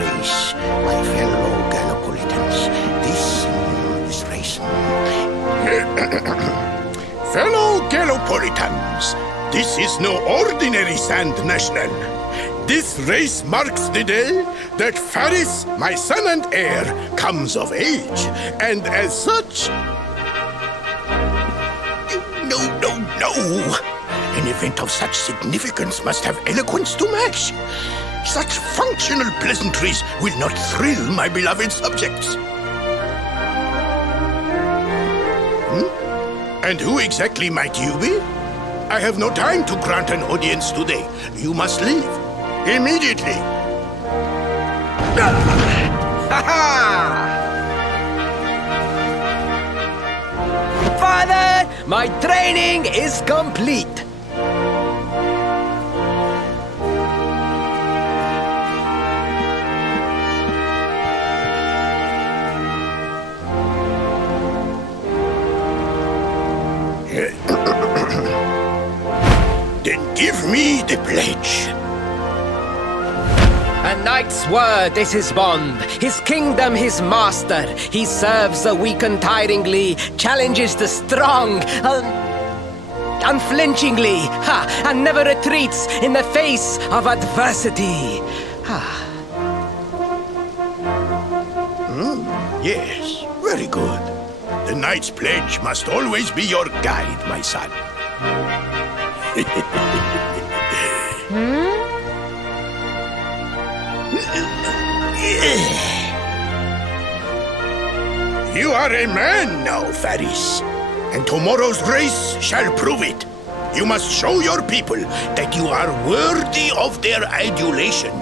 race, my fellow Gallipolitans, this race. Fellow Gallipolitans, this is no ordinary Sand National. This race marks the day that Faris, my son and heir, comes of age, and as such... No. An event of such significance must have eloquence to match. Such functional pleasantries will not thrill my beloved subjects. And who exactly might you be? I have no time to grant an audience today. You must leave. Immediately. Father, my training is complete. Then give me the pledge. A knight's word is his bond, his kingdom his master. He serves the weak untiringly, challenges the strong unflinchingly, and never retreats in the face of adversity. Yes, very good. The knight's pledge must always be your guide, my son. You are a man now, Faris, and tomorrow's race shall prove it. You must show your people that you are worthy of their adulation.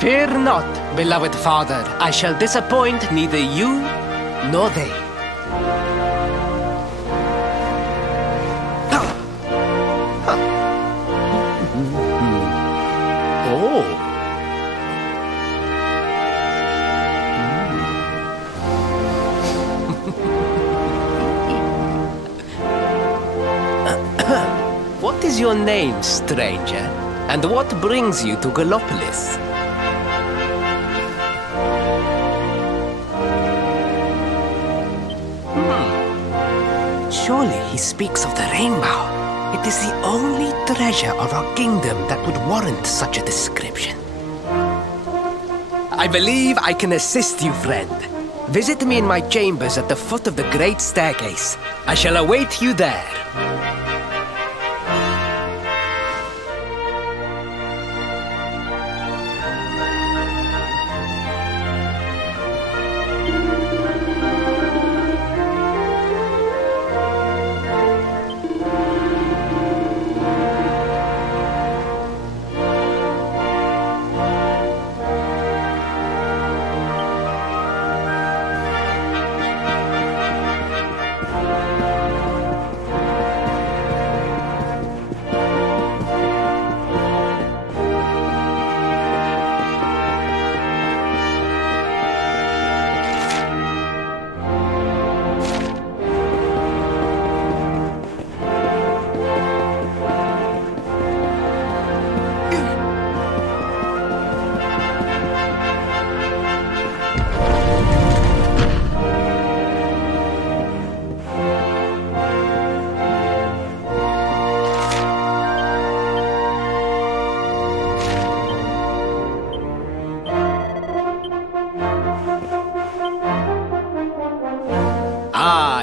Fear not, beloved father. I shall disappoint neither you nor they. What is your name, stranger? And what brings you to Gallopolis? Surely he speaks of the rainbow. It is the only treasure of our kingdom that would warrant such a description. I believe I can assist you, friend. Visit me in my chambers at the foot of the great staircase. I shall await you there.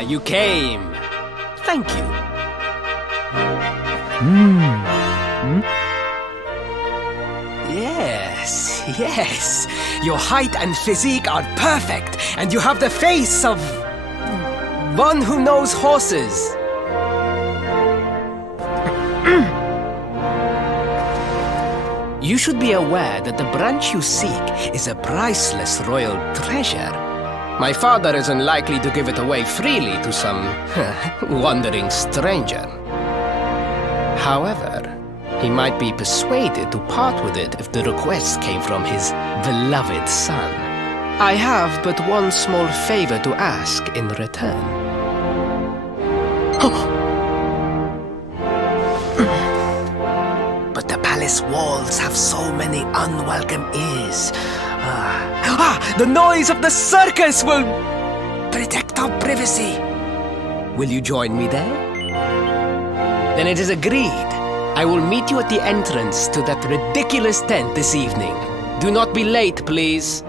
You came. Thank you. Yes. Your height and physique are perfect, and you have the face of one who knows horses. You should be aware that the branch you seek is a priceless royal treasure. My father is unlikely to give it away freely to some wandering stranger. However, he might be persuaded to part with it if the request came from his beloved son. I have but one small favor to ask in return. But the palace walls have so many unwelcome ears. The noise of the circus will protect our privacy. Will you join me there? Then it is agreed. I will meet you at the entrance to that ridiculous tent this evening. Do not be late, please.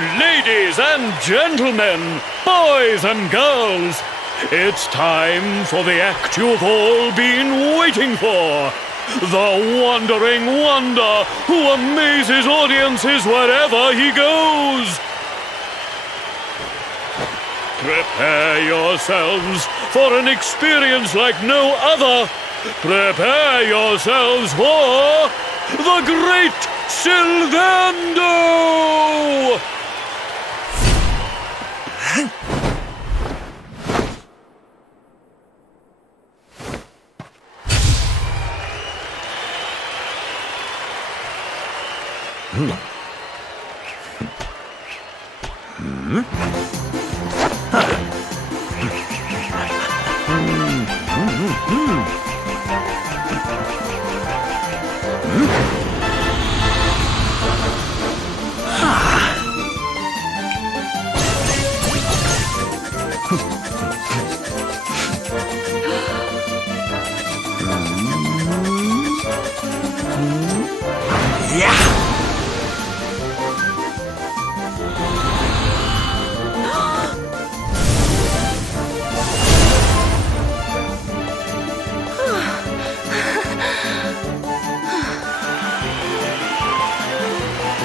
Ladies and gentlemen, boys and girls, it's time for the act you've all been waiting for. The wandering wonder who amazes audiences wherever he goes. Prepare yourselves for an experience like no other. Prepare yourselves for the Great Sylvando!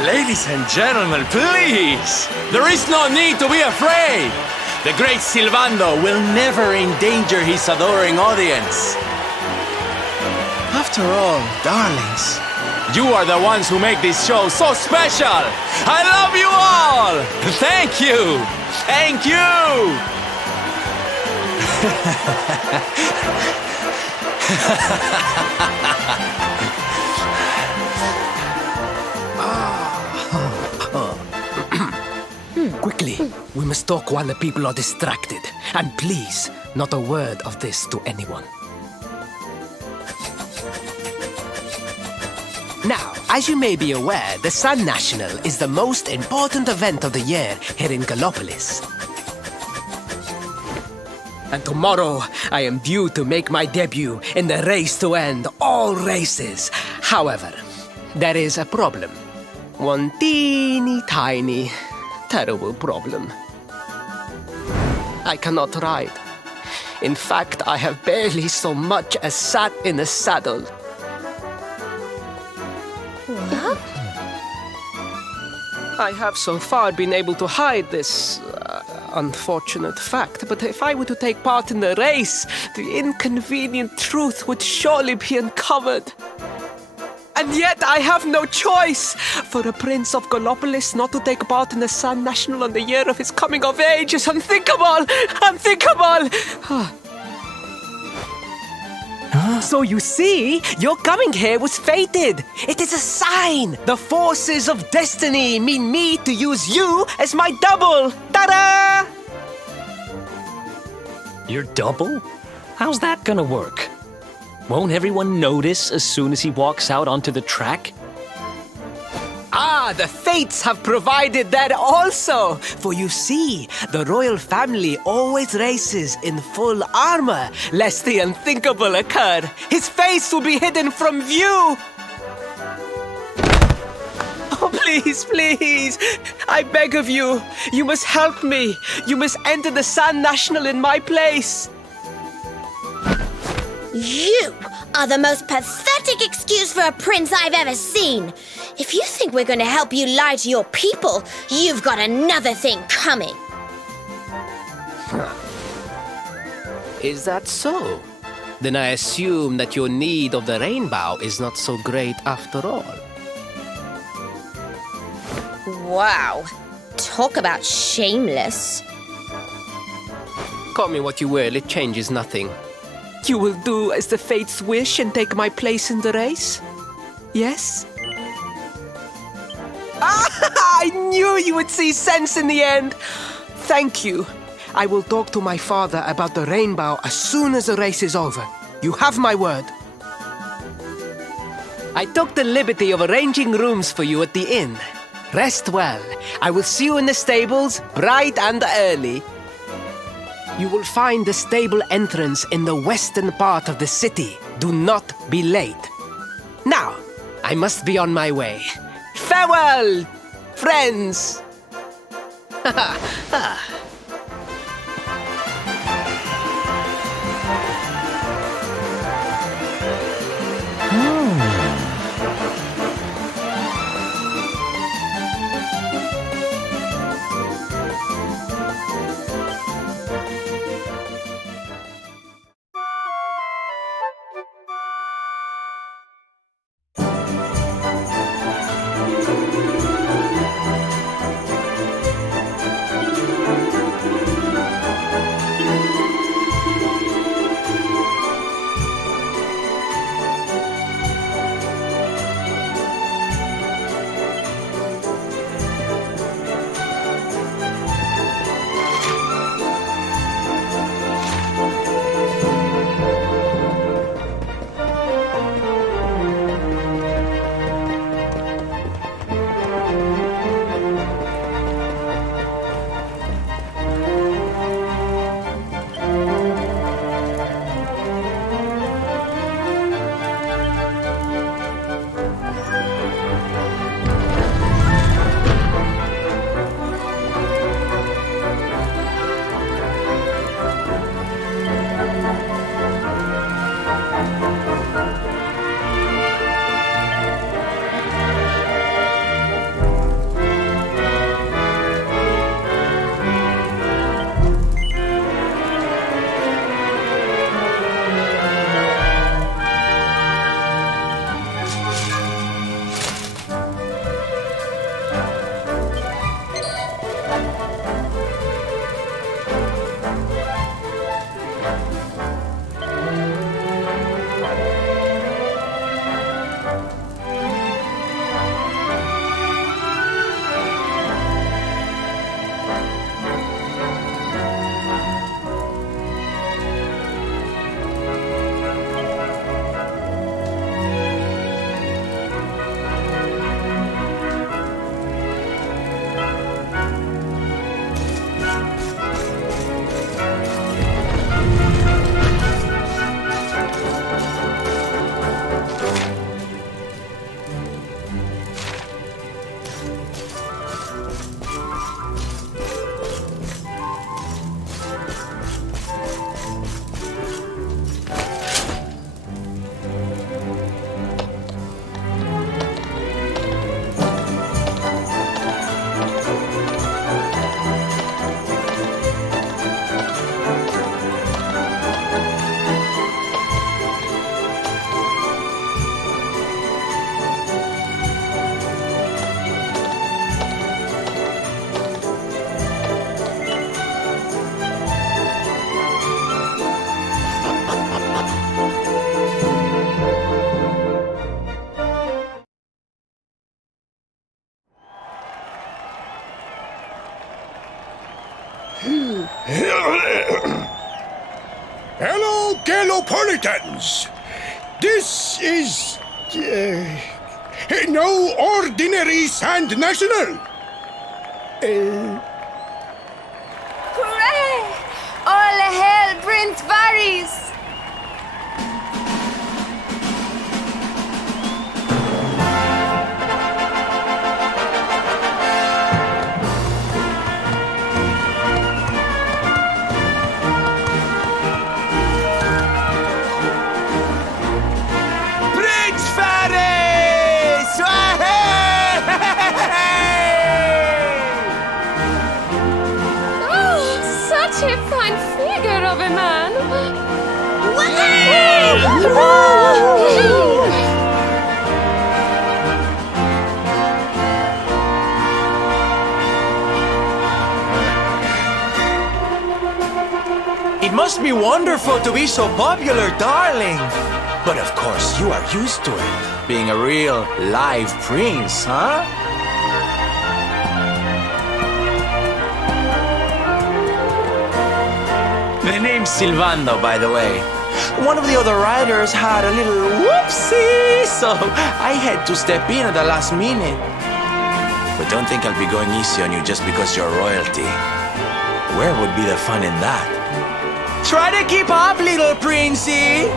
Ladies and gentlemen, please! There is no need to be afraid! The great Sylvando will never endanger his adoring audience. After all, darlings, you are the ones who make this show so special! I love you all! Thank you! Thank you! Quickly, we must talk while the people are distracted. And please, not a word of this to anyone. Now, as you may be aware, the Sun National is the most important event of the year here in Gallopolis. And tomorrow, I am due to make my debut in the race to end all races. However, there is a problem. One teeny tiny, terrible problem. I cannot ride. In fact, I have barely so much as sat in a saddle. What? I have so far been able to hide this unfortunate fact, but if I were to take part in the race, the inconvenient truth would surely be uncovered. And yet I have no choice! For a prince of Gallopolis not to take part in the Sun National on the year of his coming of age is unthinkable! Unthinkable! So you see, your coming here was fated. It is a sign. The forces of destiny mean me to use you as my double. Ta-da! Your double? How's that gonna work? Won't everyone notice as soon as he walks out onto the track? Ah, the fates have provided that also. For you see, the royal family always races in full armor, lest the unthinkable occur. His face will be hidden from view. Oh, please, please. I beg of you. You must help me. You must enter the Sun National in my place. You are the most pathetic excuse for a prince I've ever seen. If you think we're going to help you lie to your people, you've got another thing coming. Is that so? Then I assume that your need of the rainbow is not so great after all. Wow. Talk about shameless. Call me what you will, it changes nothing. You will do as the fates wish and take my place in the race? Yes? I knew you would see sense in the end! Thank you. I will talk to my father about the rainbow as soon as the race is over. You have my word. I took the liberty of arranging rooms for you at the inn. Rest well. I will see you in the stables, bright and early. You will find the stable entrance in the western part of the city. Do not be late. Now, I must be on my way. Farewell, friends! Hello, Galopolitans! This is no ordinary Sand National. Hooray! All hail Prince Varys! Prince Varys! Oh, such a fine figure of a man! It must be wonderful to be so popular, darling. But of course, you are used to it. Being a real live prince, huh? The name's Silvando, by the way. One of the other riders had a little whoopsie, so I had to step in at the last minute. But don't think I'll be going easy on you just because you're royalty. Where would be the fun in that? Try to keep up, little princey!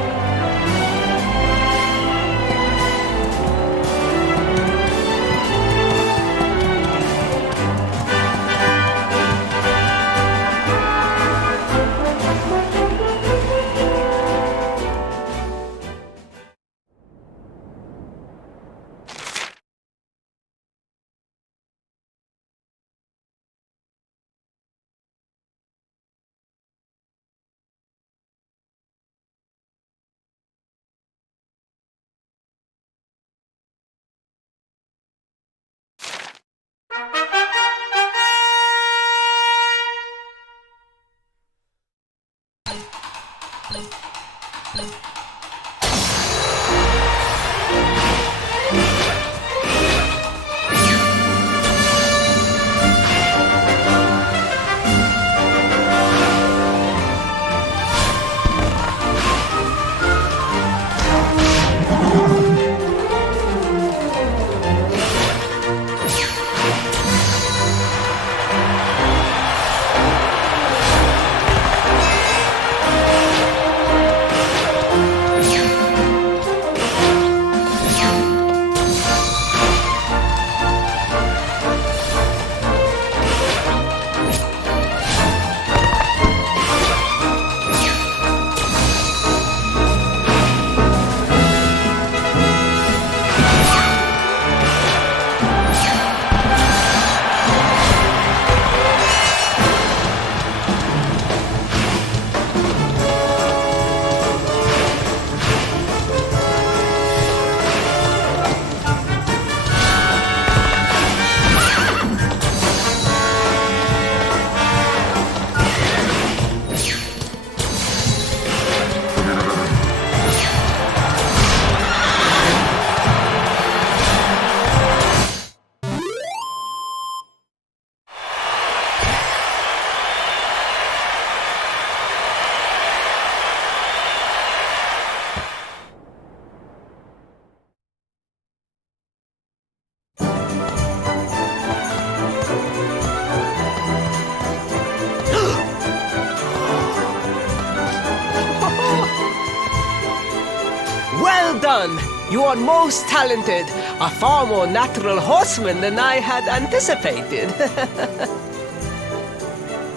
You are most talented, a far more natural horseman than I had anticipated.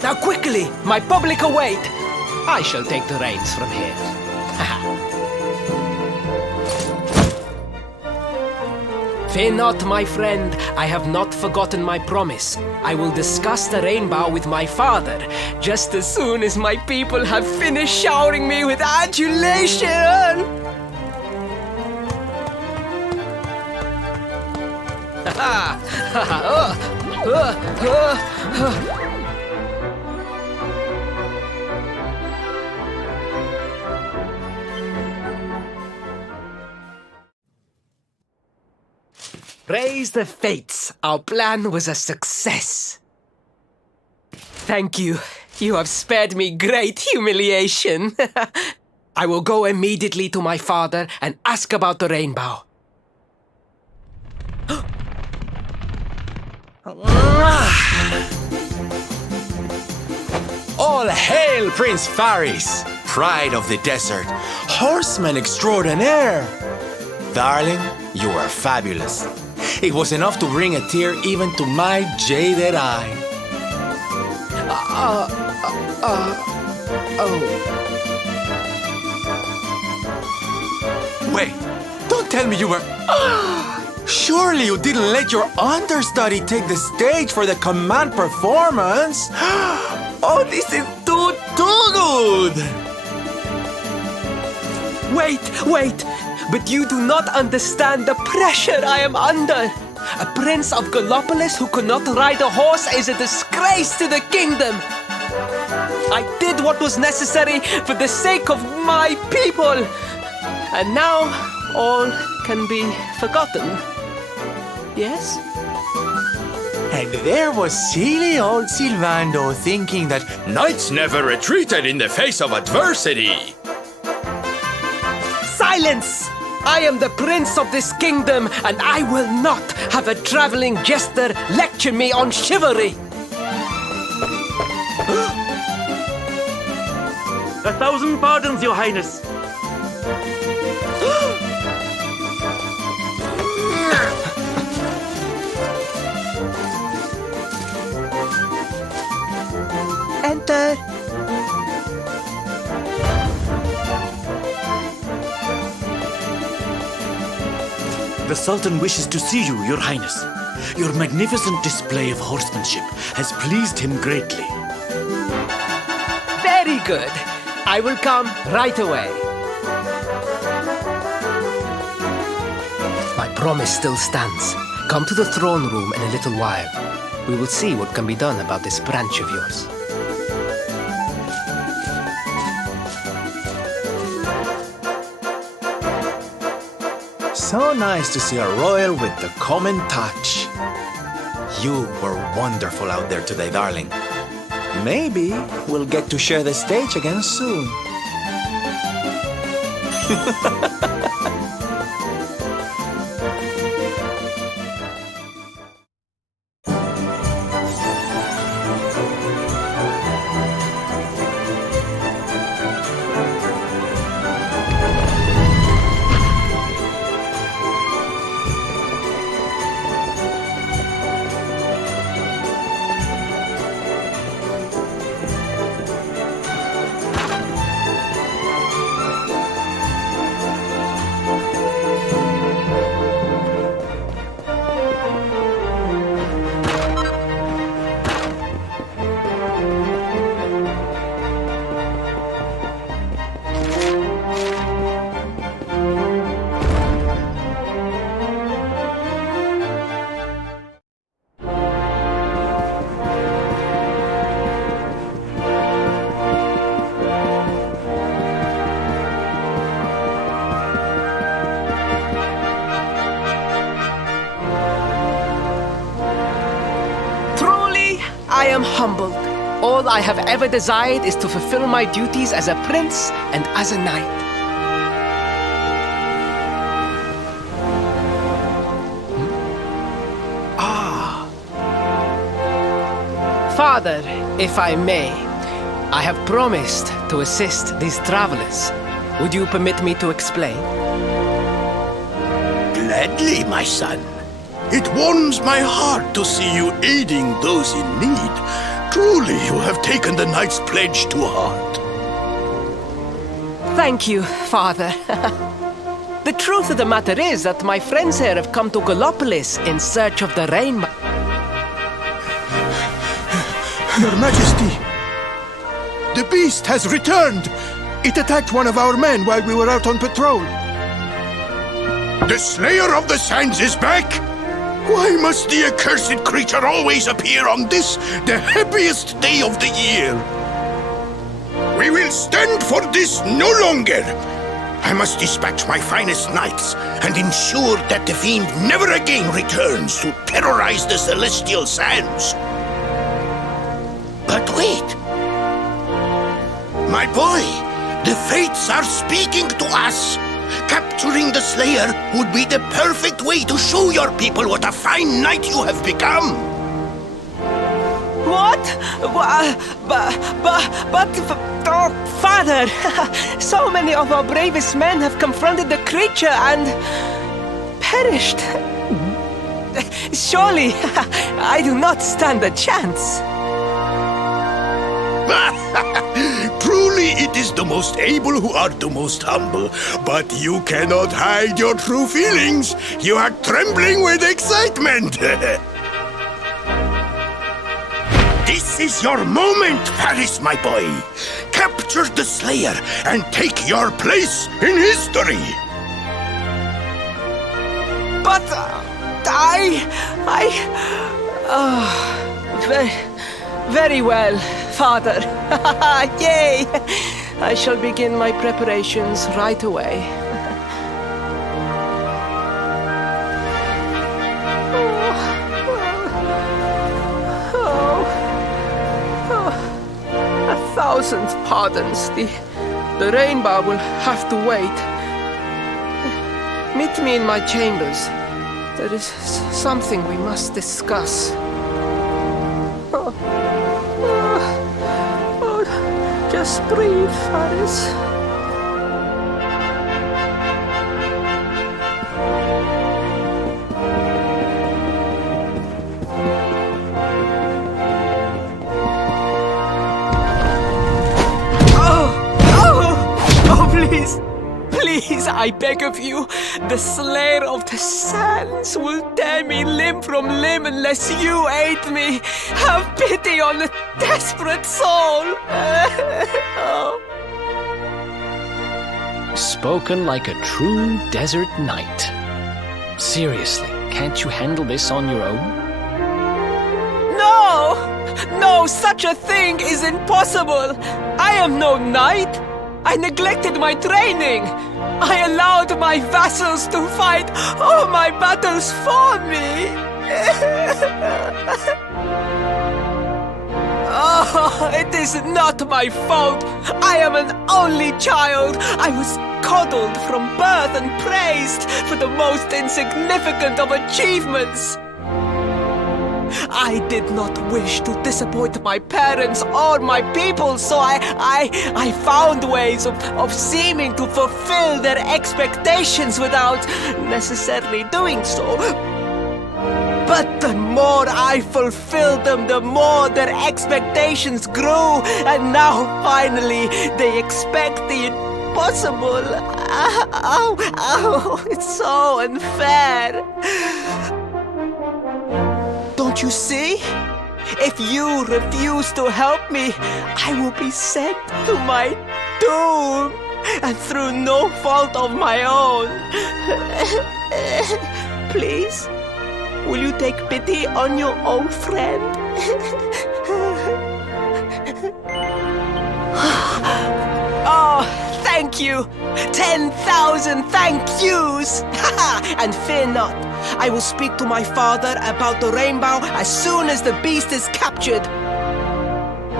Now quickly, my public await. I shall take the reins from here. Fear not, my friend. I have not forgotten my promise. I will discuss the rainbow with my father just as soon as my people have finished showering me with adulation. Praise the fates, our plan was a success. Thank you. You have spared me great humiliation. I will go immediately to my father and ask about the rainbow. All hail Prince Faris, pride of the desert, horseman extraordinaire. Darling, you are fabulous. It was enough to bring a tear even to my jaded eye. Wait, don't tell me you were... Surely you didn't let your understudy take the stage for the command performance? Oh, this is too good! Wait! But you do not understand the pressure I am under. A prince of Gallopolis who could not ride a horse is a disgrace to the kingdom. I did what was necessary for the sake of my people. And now all can be forgotten. Yes? And there was silly old Silvando thinking that knights never retreated in the face of adversity. Silence! I am the prince of this kingdom, and I will not have a traveling jester lecture me on chivalry. 1,000 pardons, Your Highness. Enter. The Sultan wishes to see you, Your Highness. Your magnificent display of horsemanship has pleased him greatly. Very good. I will come right away. My promise still stands. Come to the throne room in a little while. We will see what can be done about this branch of yours. So nice to see a royal with the common touch. You were wonderful out there today, darling. Maybe we'll get to share the stage again soon. I am humbled. All I have ever desired is to fulfill my duties as a prince and as a knight. Father, if I may, I have promised to assist these travelers. Would you permit me to explain? gladly, my son. It warms my heart to see you aiding those in need. Truly, you have taken the knight's pledge to heart. Thank you, Father. The truth of the matter is that my friends here have come to Gallopolis in search of the rainbow. Your Majesty, the beast has returned. It attacked one of our men while we were out on patrol. The Slayer of the Sands is back? Why must the accursed creature always appear on this, the happiest day of the year? We will stand for this no longer. I must dispatch my finest knights and ensure that the fiend never again returns to terrorize the celestial sands. But wait! My boy, the fates are speaking to us. Capturing the Slayer would be the perfect way to show your people what a fine knight you have become. What? But, oh, Father, so many of our bravest men have confronted the creature and perished. Surely, I do not stand a chance. Truly, it is the most able who are the most humble. But you cannot hide your true feelings. You are trembling with excitement. This is your moment, Paris, my boy. Capture the Slayer and take your place in history. But very well, Father. Yay! I shall begin my preparations right away. A thousand pardons. The rainbow will have to wait. Meet me in my chambers. There is something we must discuss. Just breathe, Faris. Oh, please. Please, I beg of you, the Slayer of the Sands will tear me limb from limb unless you aid me. Have pity on a desperate soul. Spoken like a true desert knight. Seriously, can't you handle this on your own? No, such a thing is impossible. I am no knight. I neglected my training. I allowed my vassals to fight all my battles for me. Oh, it is not my fault. I am an only child. I was coddled from birth and praised for the most insignificant of achievements. I did not wish to disappoint my parents or my people, so I found ways of seeming to fulfill their expectations without necessarily doing so. But the more I fulfilled them, the more their expectations grew, and now finally they expect the impossible. Ow, it's so unfair. Don't you see? If you refuse to help me, I will be sent to my doom, and through no fault of my own. Please, will you take pity on your own friend? Oh, thank you! 10,000 thank yous! And fear not, I will speak to my father about the rainbow as soon as the beast is captured.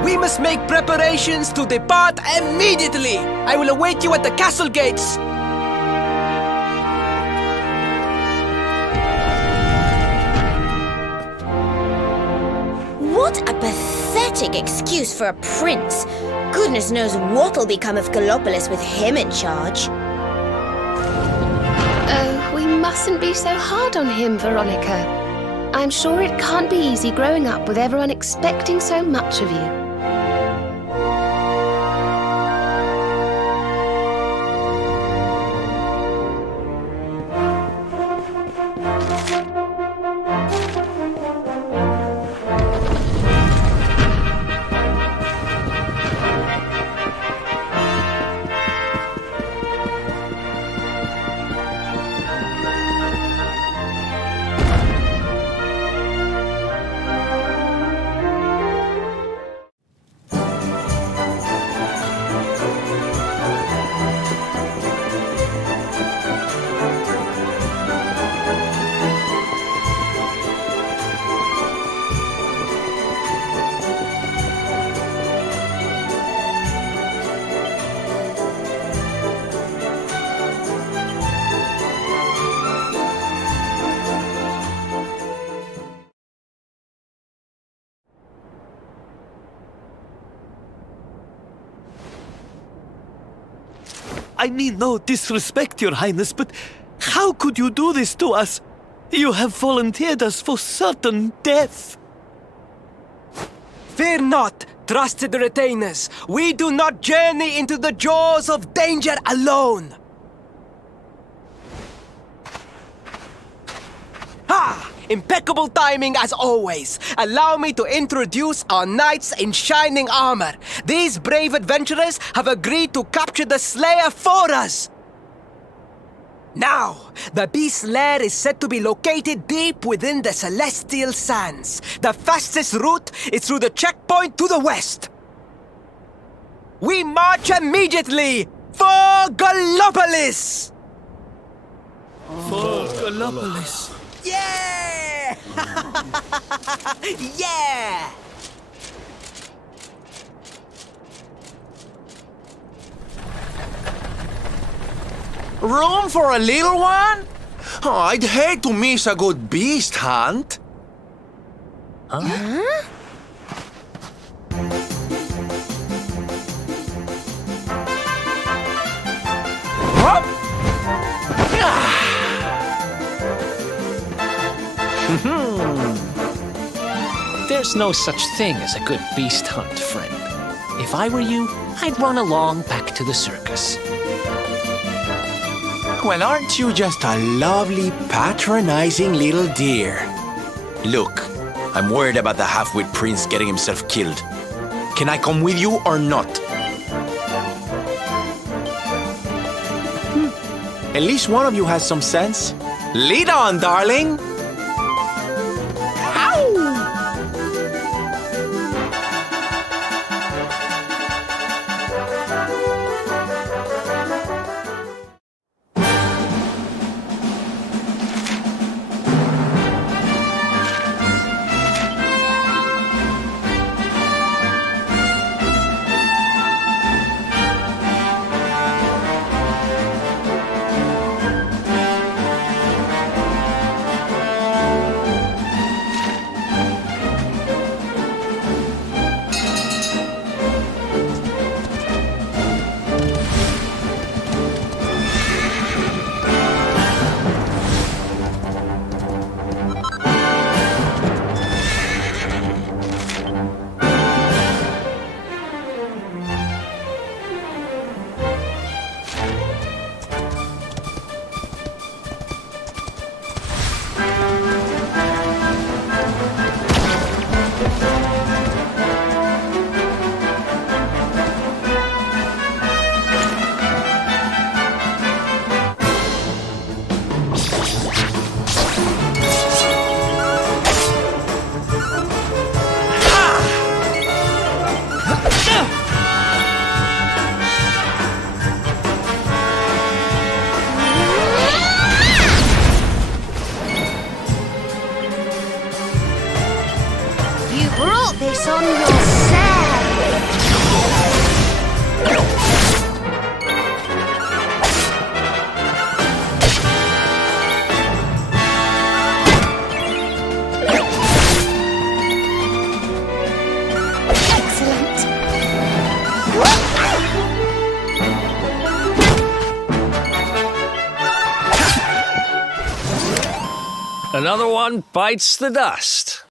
We must make preparations to depart immediately. I will await you at the castle gates. What a pathetic excuse for a prince. Goodness knows what'll become of Gallopolis with him in charge. Oh, we mustn't be so hard on him, Veronica. I'm sure it can't be easy growing up with everyone expecting so much of you. I mean no disrespect, Your Highness, but how could you do this to us? You have volunteered us for certain death. Fear not, trusted retainers. We do not journey into the jaws of danger alone. Ha! Impeccable timing as always. Allow me to introduce our knights in shining armor. These brave adventurers have agreed to capture the Slayer for us. Now, the beast's lair is said to be located deep within the Celestial Sands. The fastest route is through the checkpoint to the west. We march immediately for Gallopolis! For Gallopolis. Yeah! Yeah! Room for a little one? Oh, I'd hate to miss a good beast hunt. Huh? There's no such thing as a good beast hunt, friend. If I were you, I'd run along back to the circus. Well, aren't you just a lovely, patronizing little dear? Look, I'm worried about the half-wit prince getting himself killed. Can I come with you or not? At least one of you has some sense. Lead on, darling! This on yourself! Excellent! Another one bites the dust.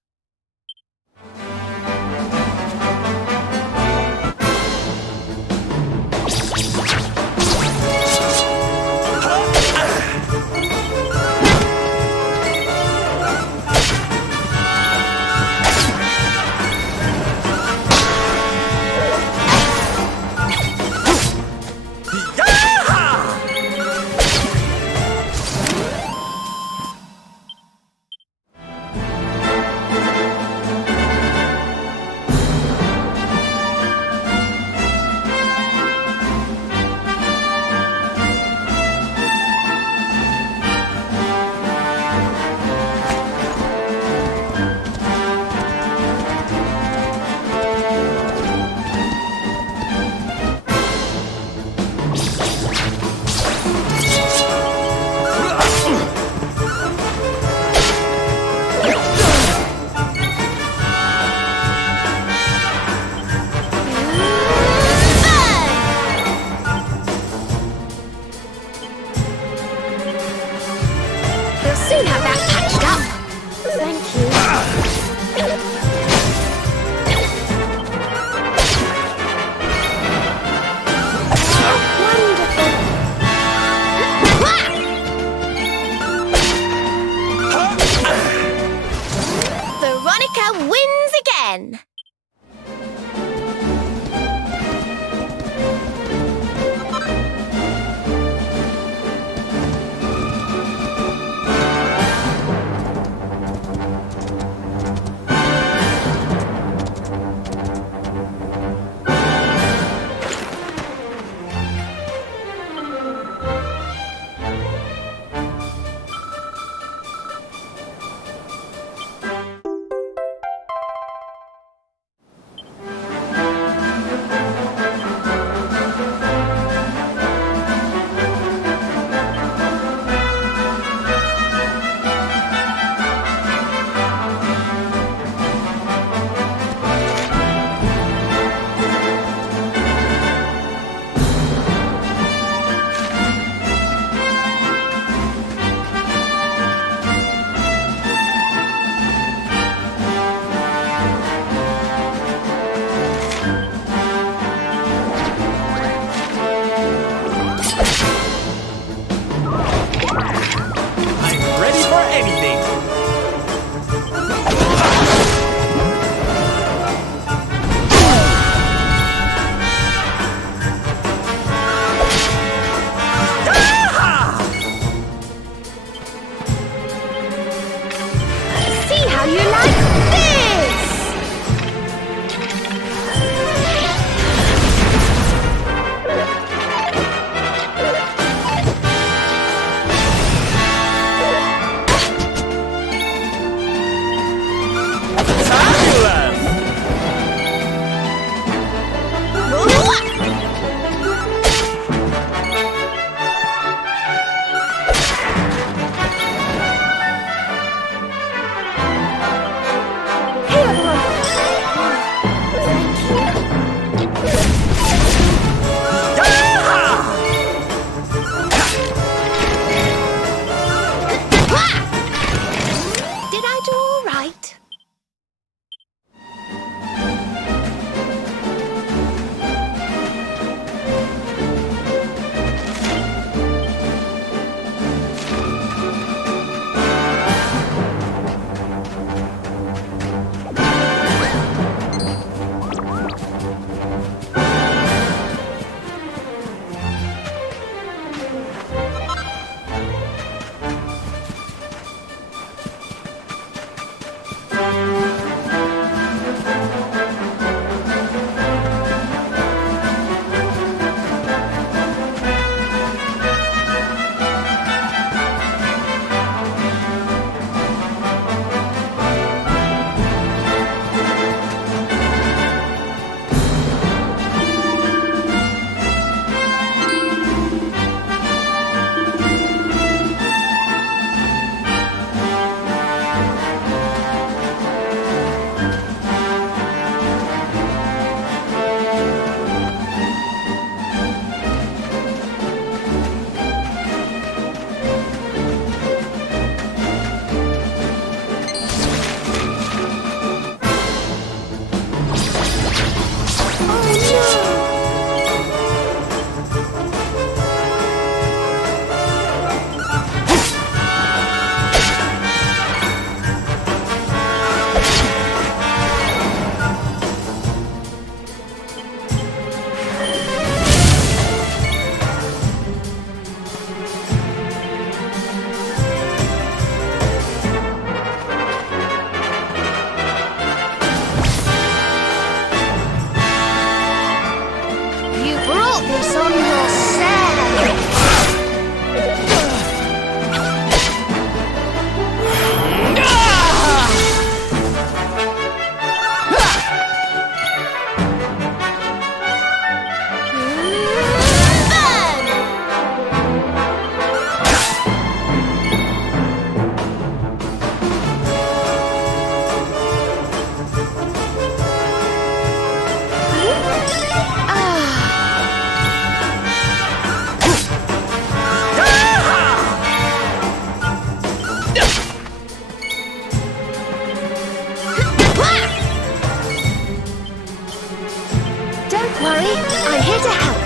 worry, I'm here to help.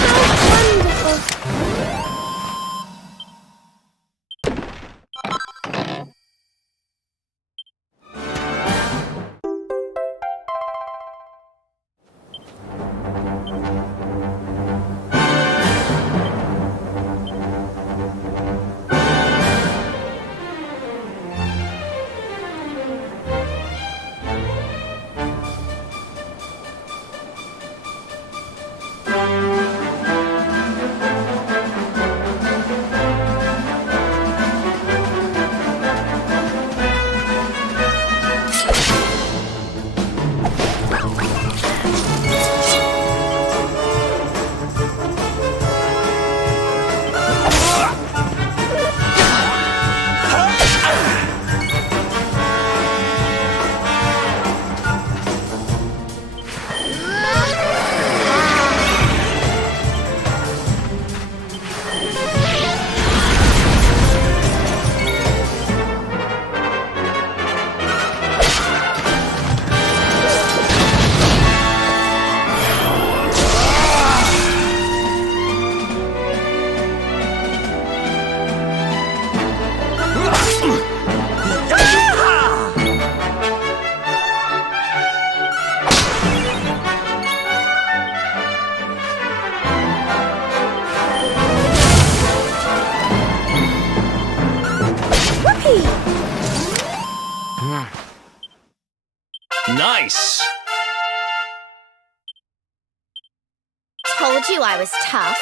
So wonderful. Nice! Told you I was tough.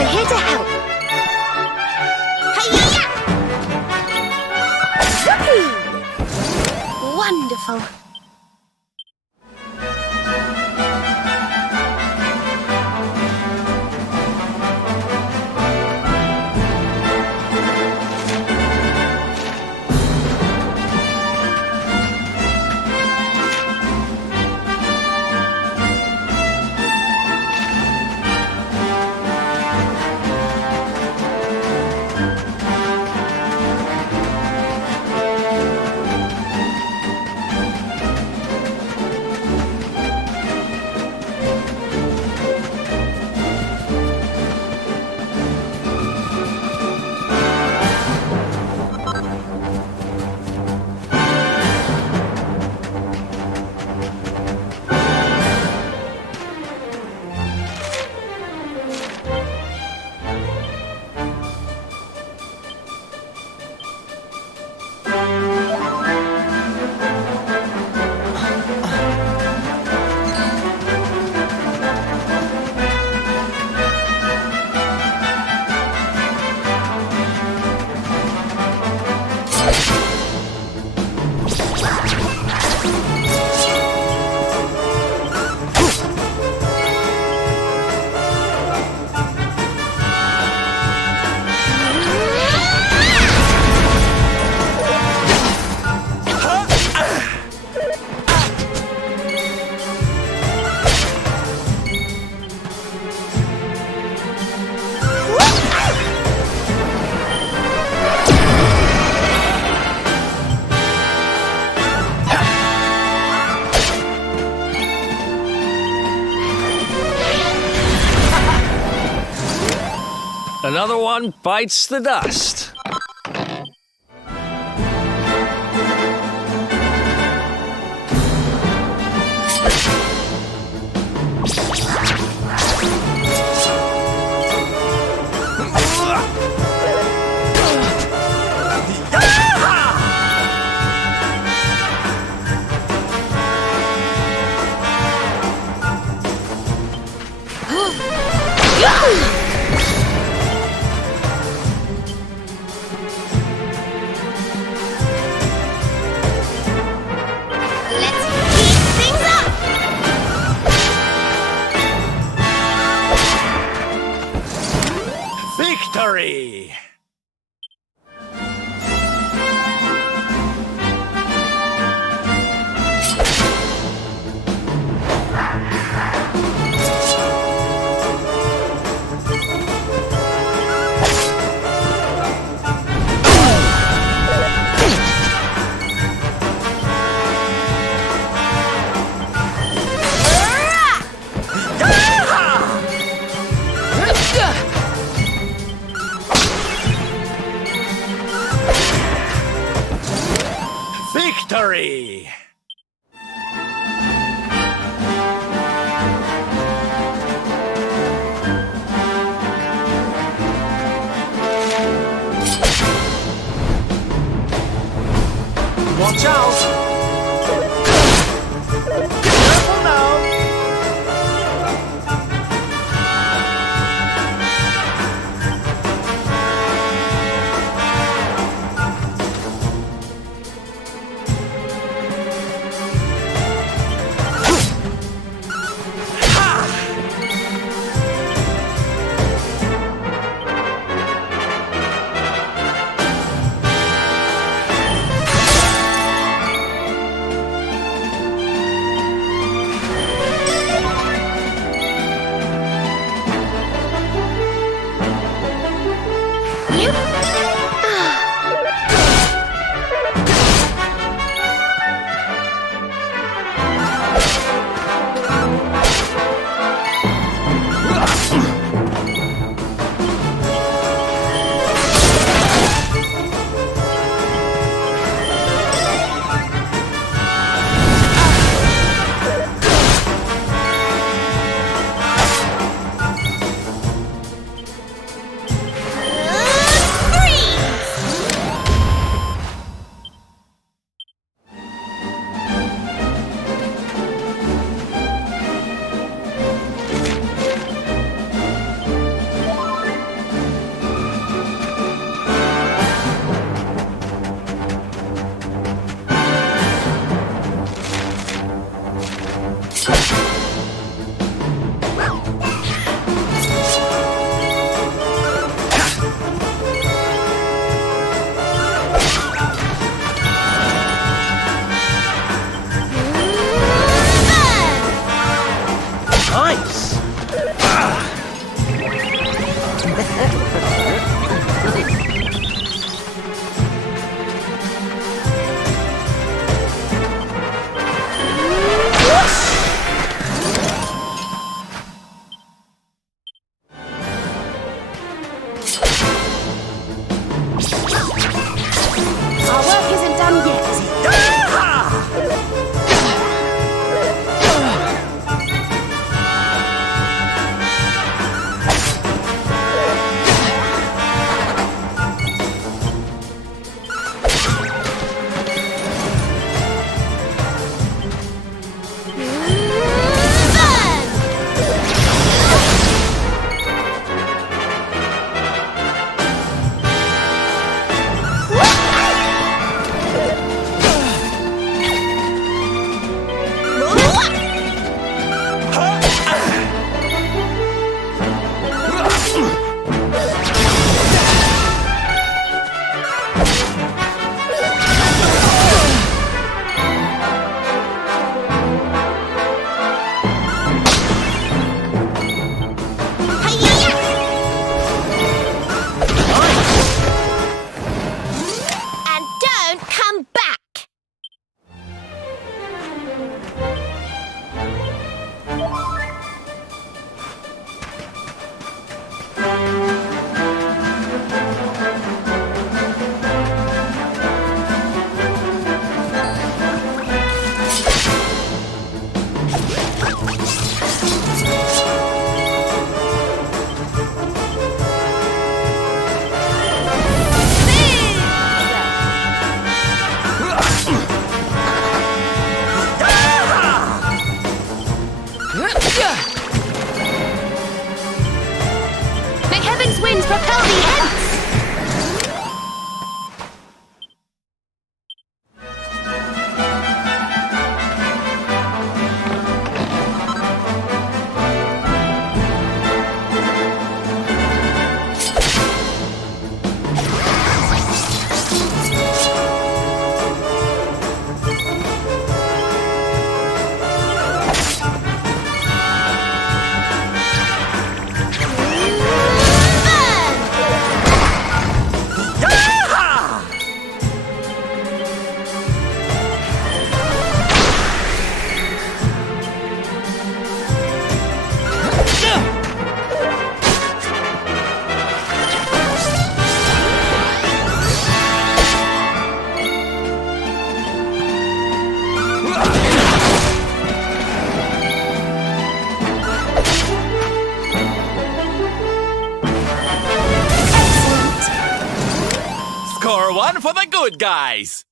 I'm here to help. Hi-ya! Whoopee! Wonderful. Another one bites the dust. Let's heat things up! Victory! Victory! Watch out! Careful now! Our work isn't done yet. And don't come back! May heaven's winds propel thee hence! Score one for the good guys.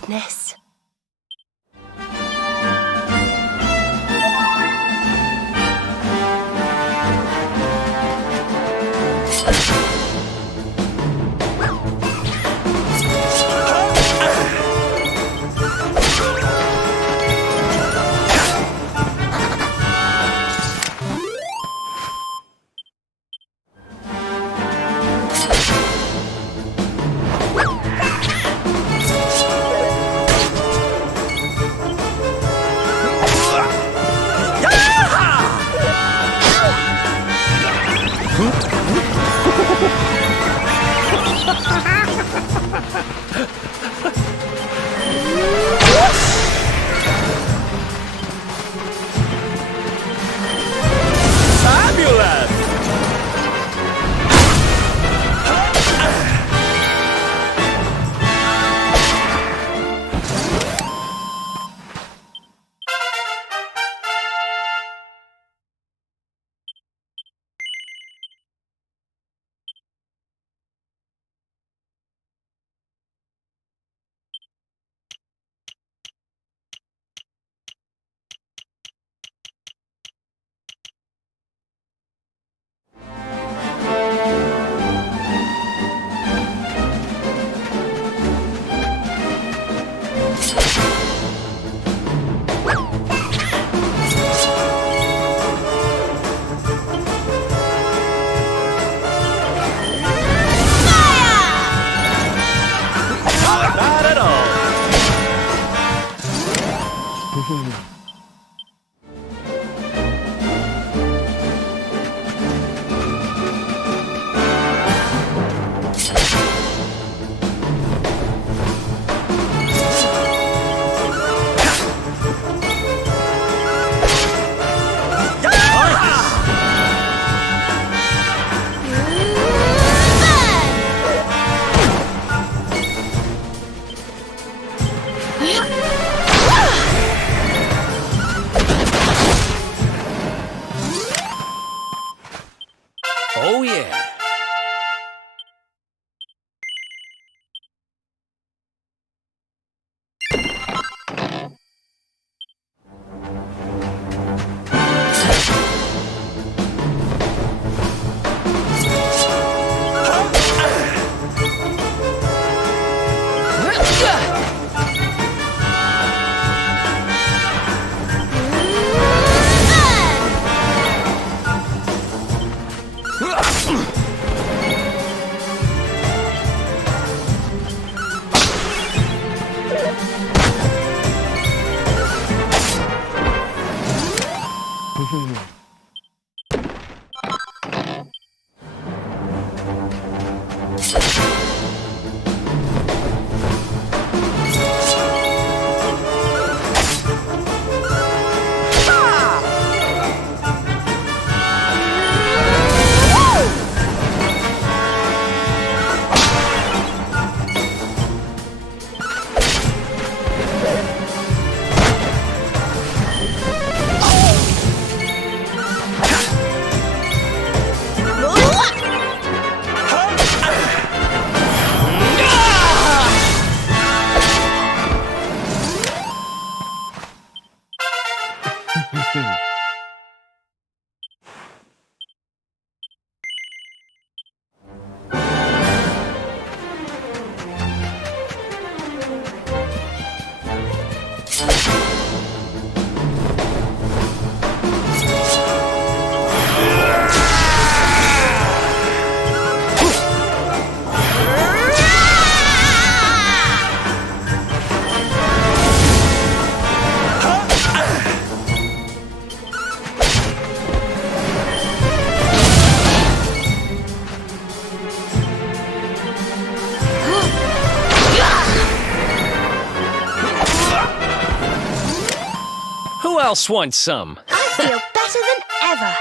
goodness. Fabulous! Not at all. Oh yeah. Who else wants some? I feel better than ever.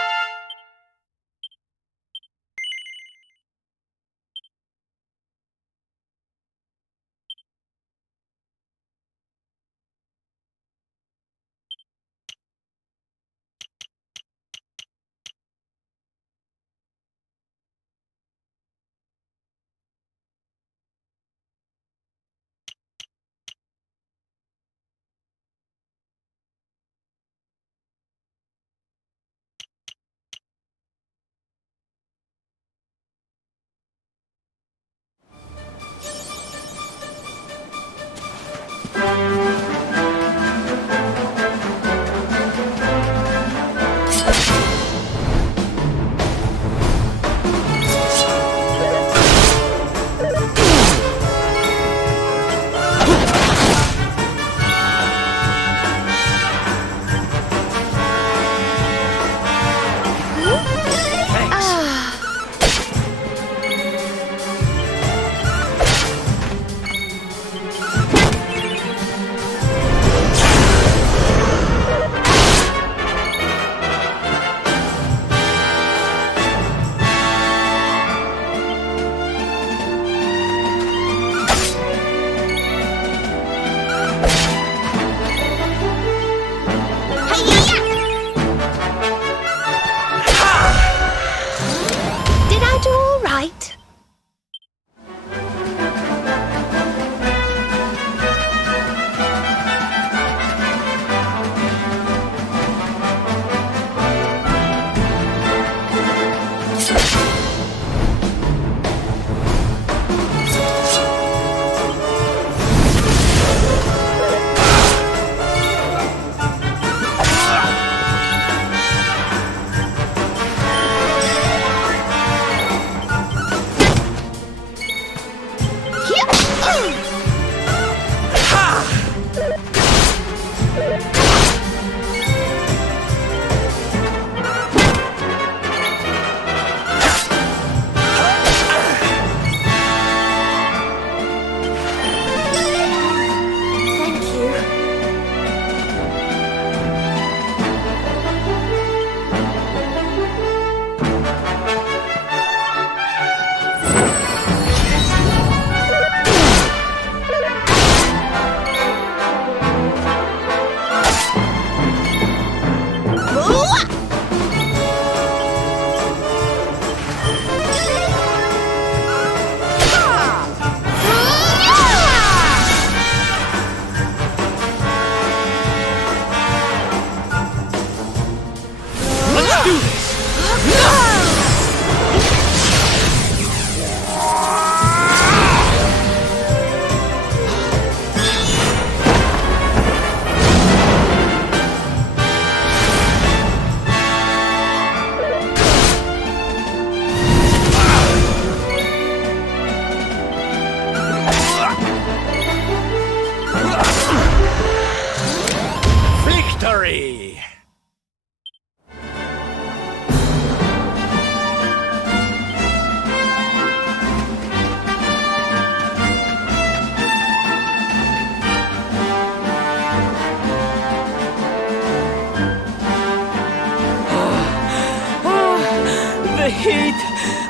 heat,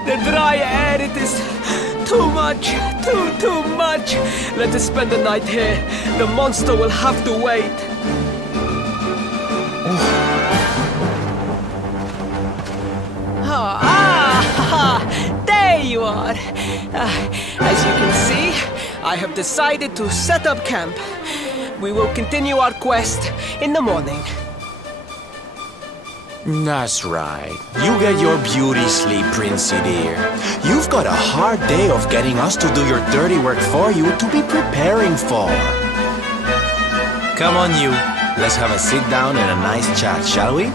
the dry air, it is too much, too much. Let us spend the night here. The monster will have to wait. There you are. As you can see, I have decided to set up camp. We will continue our quest in the morning. That's right. You get your beauty sleep, Princey dear. You've got a hard day of getting us to do your dirty work for you to be preparing for. Come on, you. Let's have a sit down and a nice chat, shall we?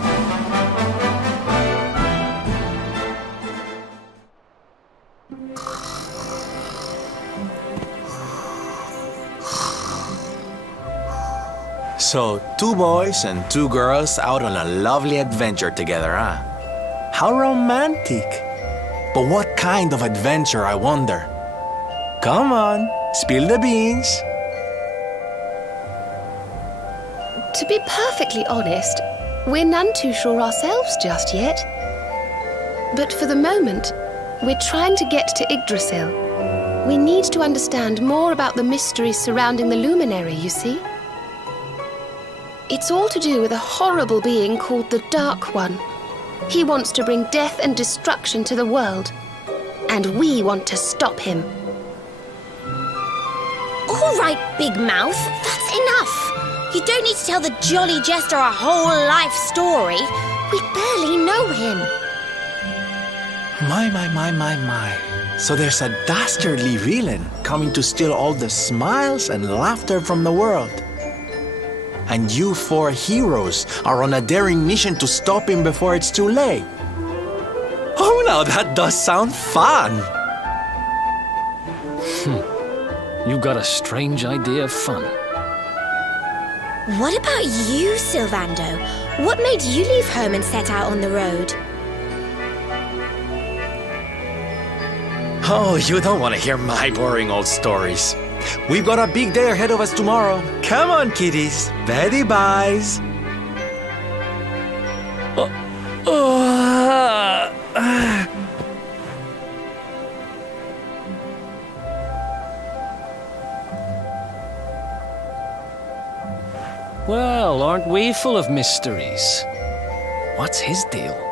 So, 2 boys and 2 girls out on a lovely adventure together, huh? How romantic. But what kind of adventure, I wonder? Come on, spill the beans. To be perfectly honest, we're none too sure ourselves just yet. But for the moment, we're trying to get to Yggdrasil. We need to understand more about the mysteries surrounding the luminary, you see? It's all to do with a horrible being called the Dark One. He wants to bring death and destruction to the world. And we want to stop him. All right, Big Mouth, that's enough. You don't need to tell the Jolly Jester a whole life story. We barely know him. My. So there's a dastardly villain coming to steal all the smiles and laughter from the world. And you 4 heroes are on a daring mission to stop him before it's too late. Oh, now that does sound fun. You've got a strange idea of fun. What about you, Sylvando? What made you leave home and set out on the road? Oh, you don't want to hear my boring old stories. We've got a big day ahead of us tomorrow. Come on, kiddies. Betty buys. Well, aren't we full of mysteries? What's his deal?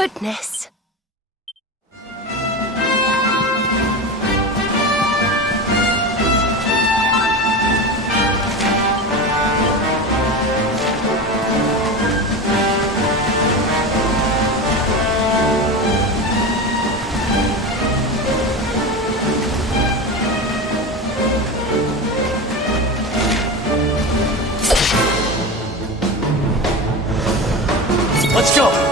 goodness. Let's go.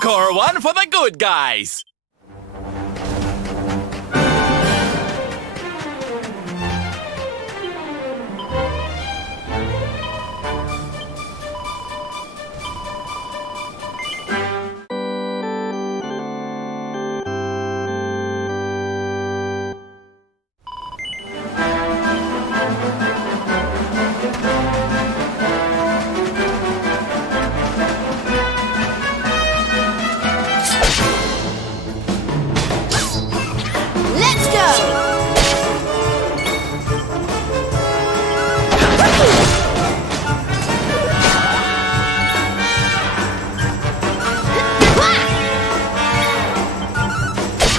Score one for the good guys.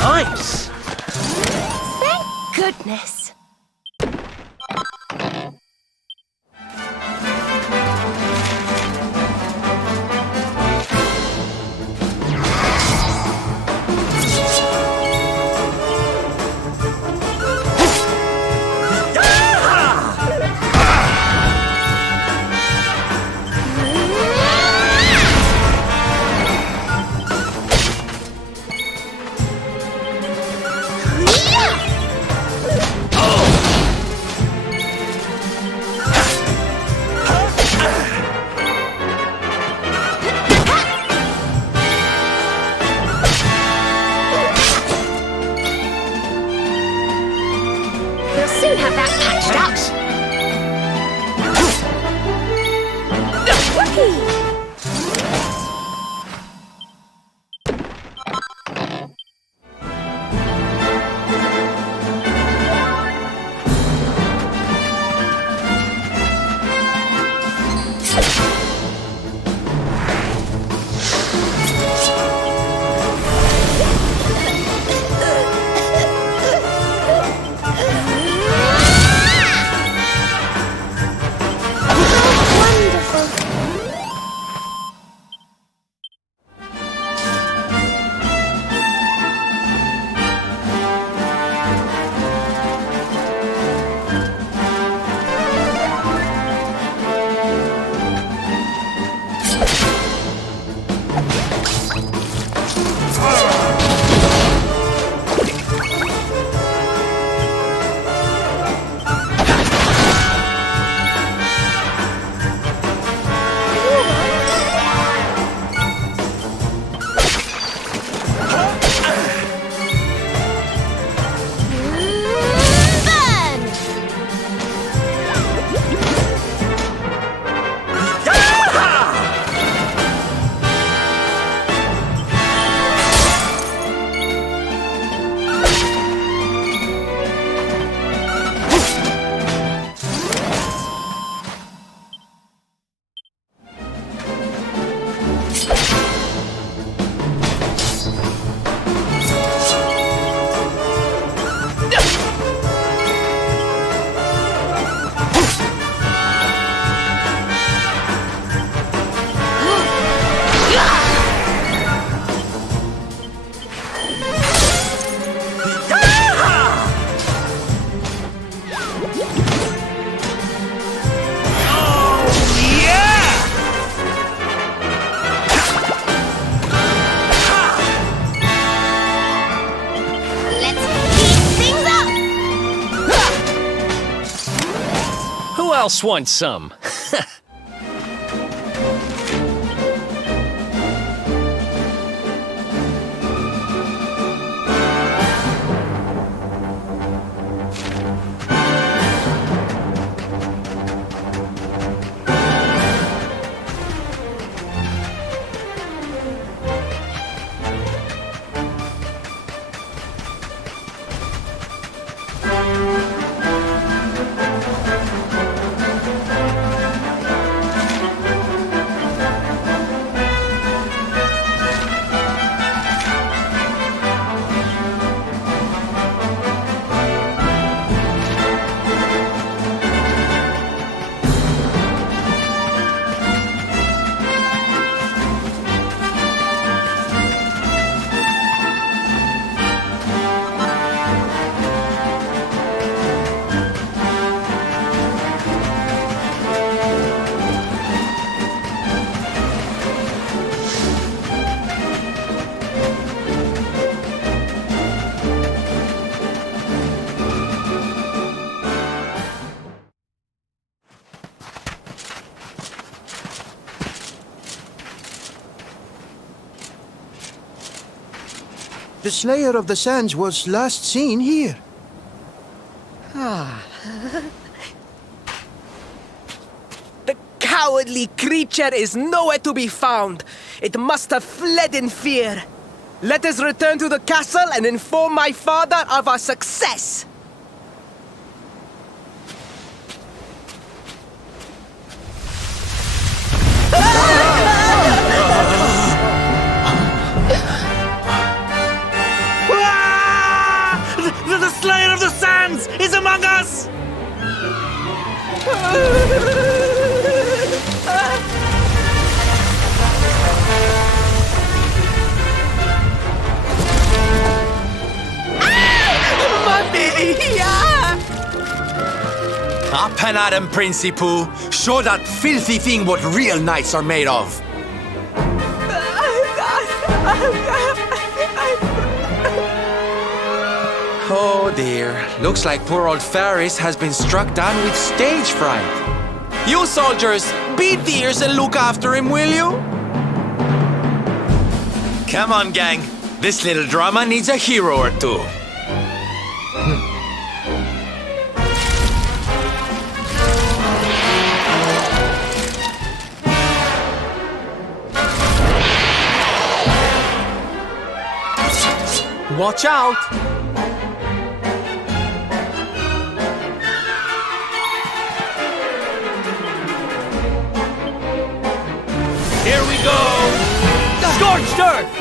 Nice! Thank goodness. else wants some? The Slayer of the Sands was last seen here. The cowardly creature is nowhere to be found. It must have fled in fear. Let us return to the castle and inform my father of our success. The Slayer of the Sands is among us! Up and at him, Principal. Show that filthy thing what real knights are made of. Oh dear. Looks like poor old Faris has been struck down with stage fright. You soldiers, beat the ears and look after him, will you? Come on, gang. This little drama needs a hero or two. Watch out! Here we go! Scorched earth!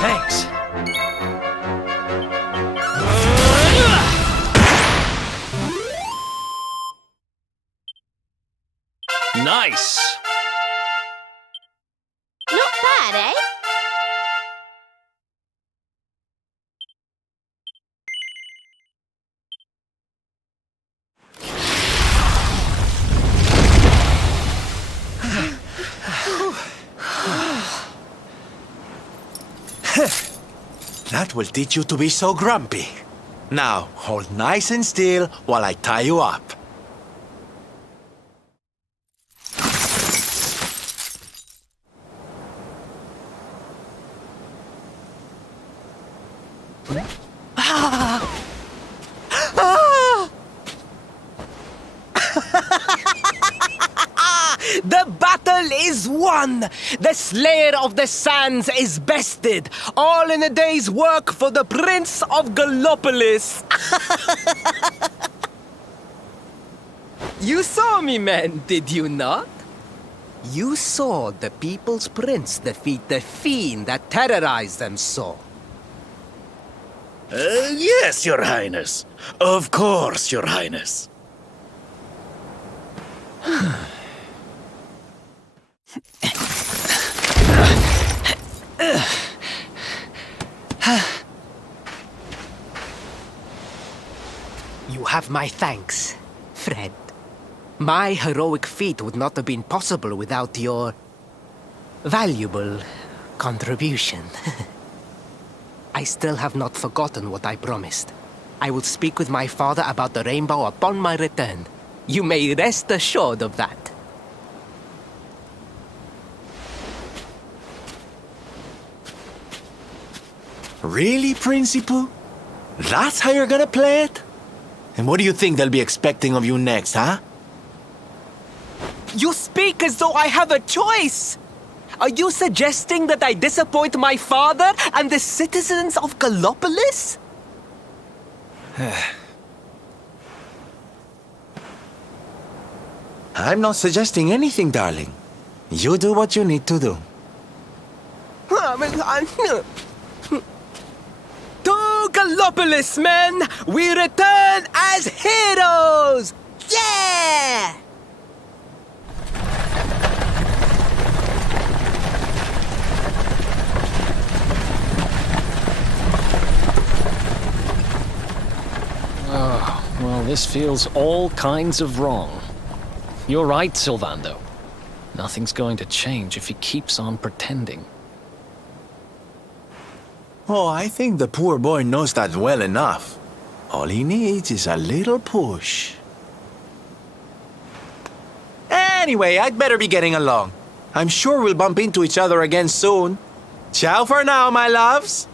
Thanks. Nice. Not bad, eh? That will teach you to be so grumpy. Now, hold nice and still while I tie you up. The battle is won! The Slayer of the Sands is bested! All in a day's work for the Prince of Gallopolis! You saw me, men, did you not? You saw the People's Prince defeat the fiend that terrorized them so. Yes, Your Highness. Of course, Your Highness. You have my thanks, friend. My heroic feat would not have been possible without your valuable contribution. I still have not forgotten what I promised. I will speak with my father about the rainbow upon my return. You may rest assured of that. Really, Principal? That's how you're gonna play it? And what do you think they'll be expecting of you next, huh? You speak as though I have a choice! Are you suggesting that I disappoint my father and the citizens of Gallopolis? I'm not suggesting anything, darling. You do what you need to do. To Gallopolis, men! We return as heroes! Yeah! Well, this feels all kinds of wrong. You're right, Sylvando. Nothing's going to change if he keeps on pretending. Oh, I think the poor boy knows that well enough. All he needs is a little push. Anyway, I'd better be getting along. I'm sure we'll bump into each other again soon. Ciao for now, my loves.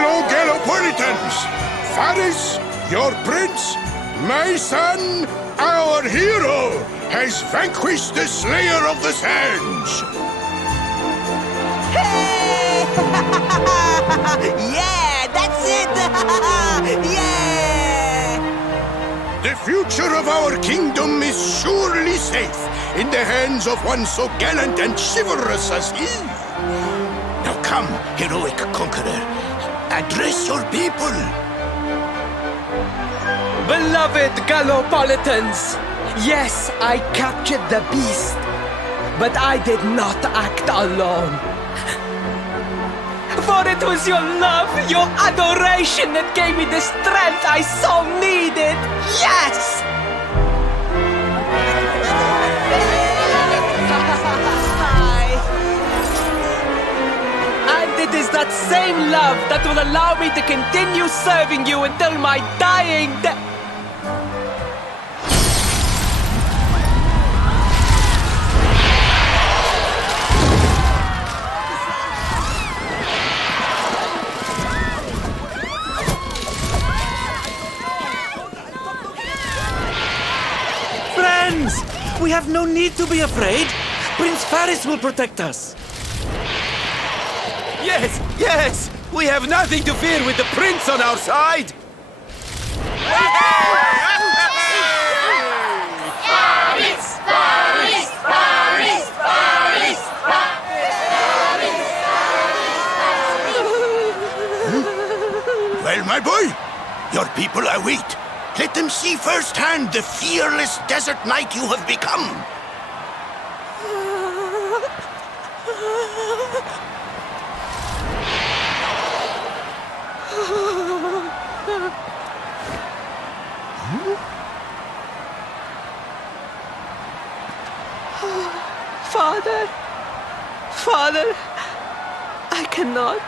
fellow Galopolitans, Faris, your prince, my son, our hero, has vanquished the Slayer of the Sands. Yeah, that's it! Yeah! The future of our kingdom is surely safe in the hands of one so gallant and chivalrous as he. Now come, heroic conqueror, address your people. Beloved Galopolitans, yes, I captured the beast, but I did not act alone. For it was your love, your adoration that gave me the strength I so needed. Yes! And it is that same love that will allow me to continue serving you until my dying day. Friends! We have no need to be afraid. Prince Faris will protect us. Yes, yes! We have nothing to fear with the prince on our side! Well, my boy, your people await. Let them see firsthand the fearless desert knight you have become. Father, Father, I cannot.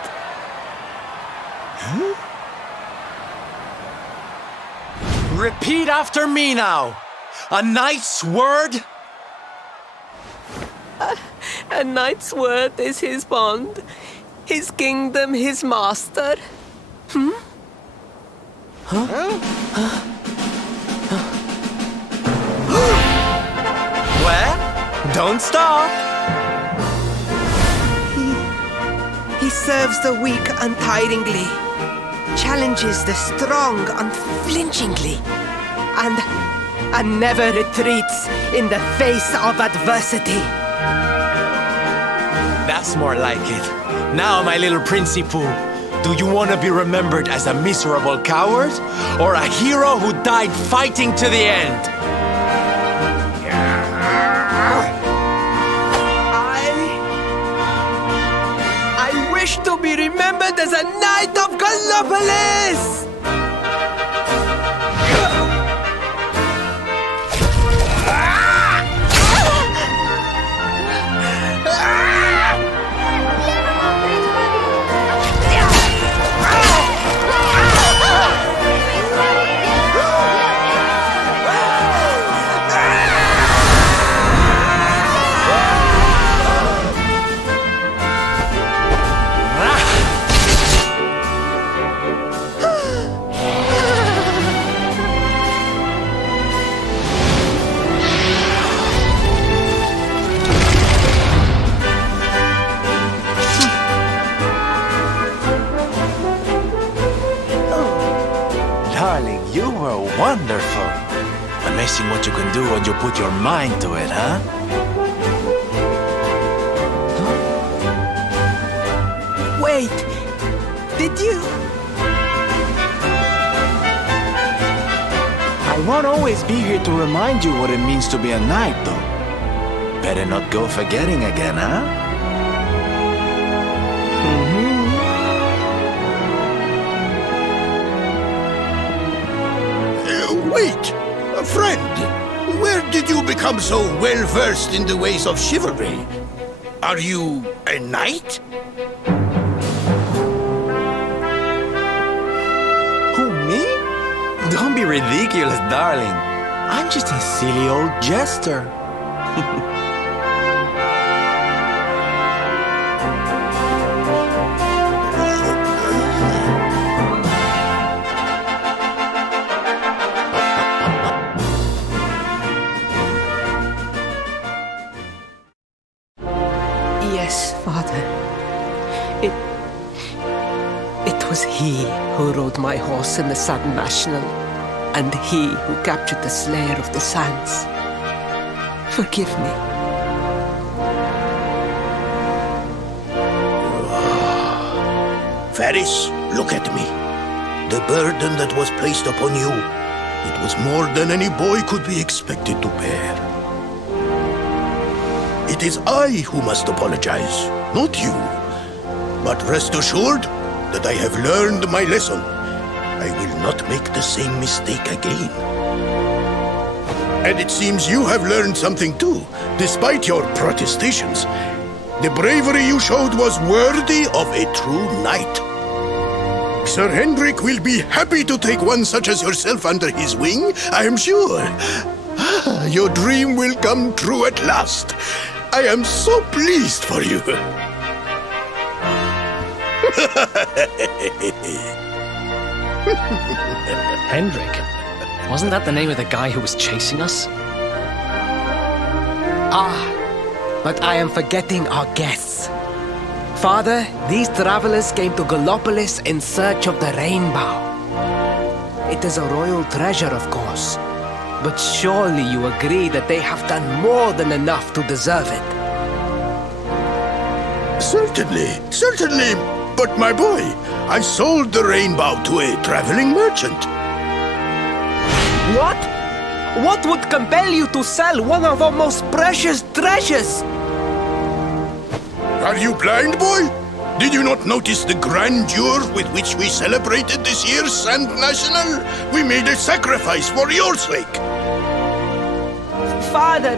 Repeat after me now. A knight's word? A knight's word is his bond, his kingdom, his master. Well, don't stop. He serves the weak untiringly, challenges the strong unflinchingly, and never retreats in the face of adversity. That's more like it. Now, my little Princey Pooh, do you want to be remembered as a miserable coward or a hero who died fighting to the end? I wish to be remembered as a knight of Gallopolis! Darling, you were wonderful. Amazing what you can do when you put your mind to it, huh? Wait, did you? I won't always be here to remind you what it means to be a knight, though. Better not go forgetting again, huh? Wait, a friend. Where did you become so well-versed in the ways of chivalry? Are you a knight? Who, me? Don't be ridiculous, darling. I'm just a silly old jester. who rode my horse in the Sand National, and he who captured the Slayer of the Sands. Forgive me. Ferris, look at me. The burden that was placed upon you, it was more than any boy could be expected to bear. It is I who must apologize, not you. But rest assured that I have learned my lesson. I will not make the same mistake again. And it seems you have learned something too, despite your protestations. The bravery you showed was worthy of a true knight. Sir Hendrik will be happy to take one such as yourself under his wing, I am sure. Your dream will come true at last. I am so pleased for you. Hendrik? Wasn't that the name of the guy who was chasing us? But I am forgetting our guests. Father, these travelers came to Gallopolis in search of the rainbow. It is a royal treasure, of course. But surely you agree that they have done more than enough to deserve it. Certainly. But my boy, I sold the rainbow to a traveling merchant. What? What would compel you to sell one of our most precious treasures? Are you blind, boy? Did you not notice the grandeur with which we celebrated this year's Sand National? We made a sacrifice for your sake. Father,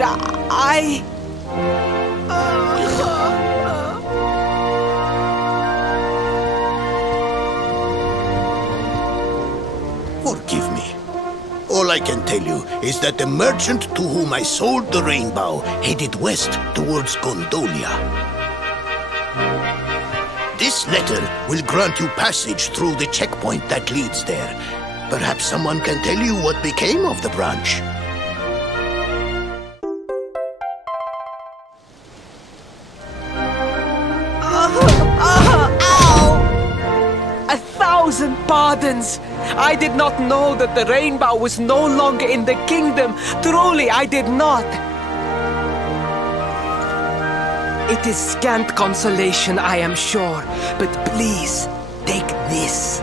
Forgive me. All I can tell you is that the merchant to whom I sold the rainbow headed west towards Gondolia. This letter will grant you passage through the checkpoint that leads there. Perhaps someone can tell you what became of the branch. Ow! 1,000 pardons! I did not know that the rainbow was no longer in the kingdom. Truly, I did not. It is scant consolation, I am sure, but please, take this.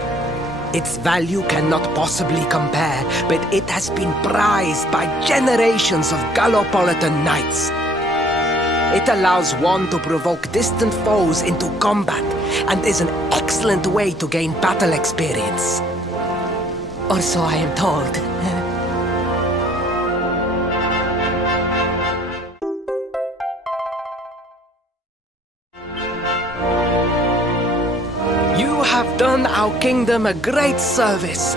Its value cannot possibly compare, but it has been prized by generations of Gallopolitan knights. It allows one to provoke distant foes into combat, and is an excellent way to gain battle experience. Or so I am told. You have done our kingdom a great service.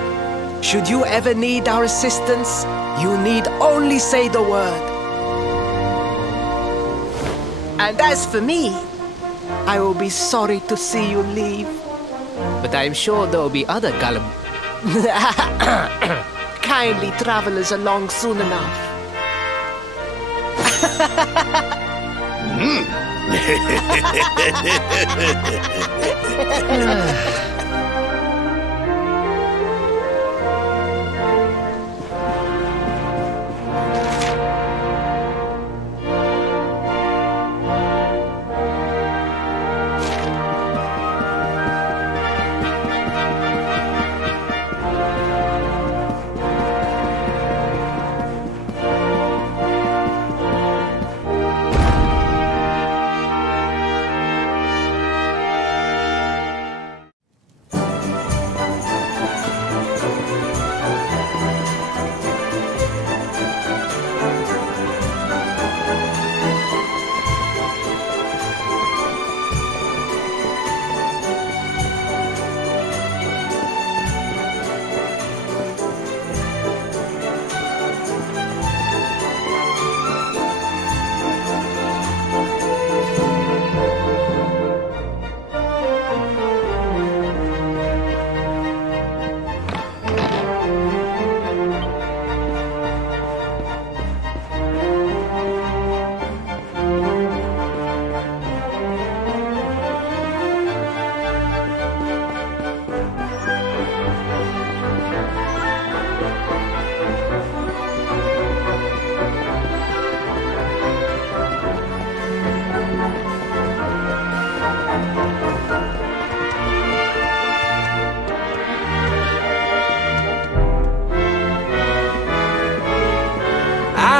Should you ever need our assistance, you need only say the word. And as for me, I will be sorry to see you leave. But I am sure there will be other kindly travelers along soon enough.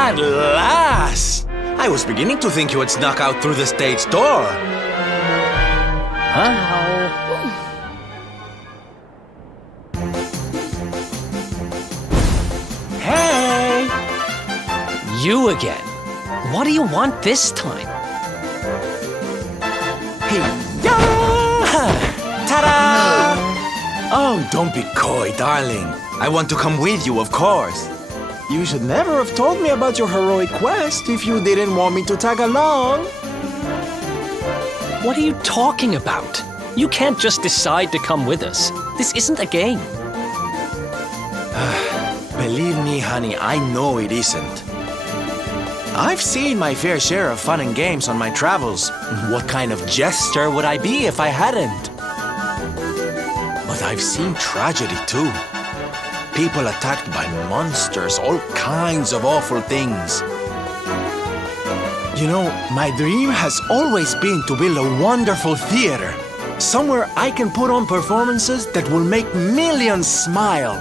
At last! I was beginning to think you had snuck out through the stage door. Hey! You again. What do you want this time? Hey, yeah! Ta-da! Oh, don't be coy, darling. I want to come with you, of course. You should never have told me about your heroic quest if you didn't want me to tag along. What are you talking about? You can't just decide to come with us. This isn't a game. Believe me, honey, I know it isn't. I've seen my fair share of fun and games on my travels. What kind of jester would I be if I hadn't? But I've seen tragedy too. People attacked by monsters, all kinds of awful things. You know, my dream has always been to build a wonderful theater. Somewhere I can put on performances that will make millions smile.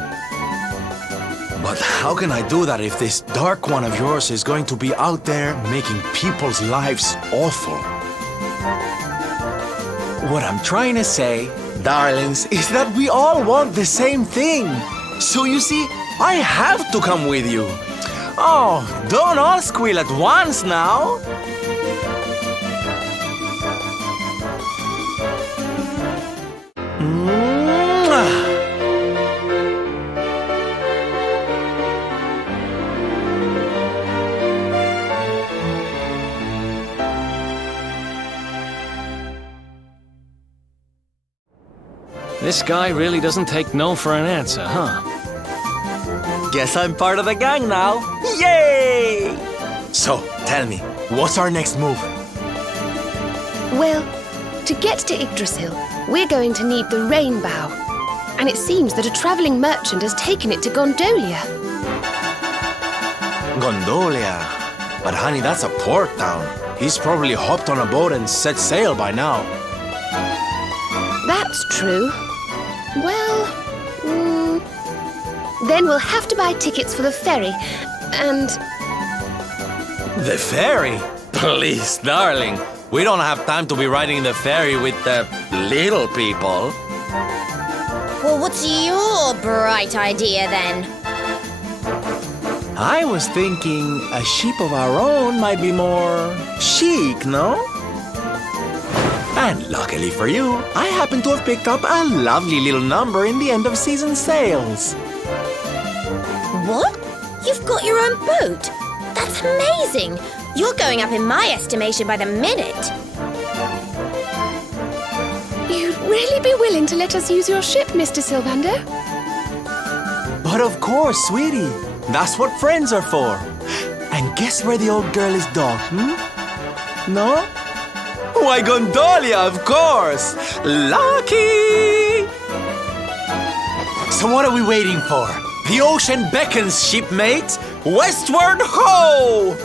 But how can I do that if this dark one of yours is going to be out there making people's lives awful? What I'm trying to say, darlings, is that we all want the same thing. So you see, I have to come with you. Oh, don't all squeal at once now. This guy really doesn't take no for an answer, huh? Guess I'm part of the gang now. Yay! So, tell me, what's our next move? Well, to get to Yggdrasil, we're going to need the rainbow. And it seems that a traveling merchant has taken it to Gondolia. Gondolia. But honey, that's a port town. He's probably hopped on a boat and set sail by now. That's true. Well, then we'll have to buy tickets for the ferry, and... The ferry? Please, darling. We don't have time to be riding the ferry with the little people. Well, what's your bright idea then? I was thinking a ship of our own might be more chic, no? And luckily for you, I happen to have picked up a lovely little number in the end of season sales. What? You've got your own boat? That's amazing! You're going up in my estimation by the minute. You'd really be willing to let us use your ship, Mr. Sylvando? But of course, sweetie. That's what friends are for. And guess where the old girl is docked, No? Why, Gondolia, of course! Lucky! So what are we waiting for? The ocean beckons, shipmate! Westward ho!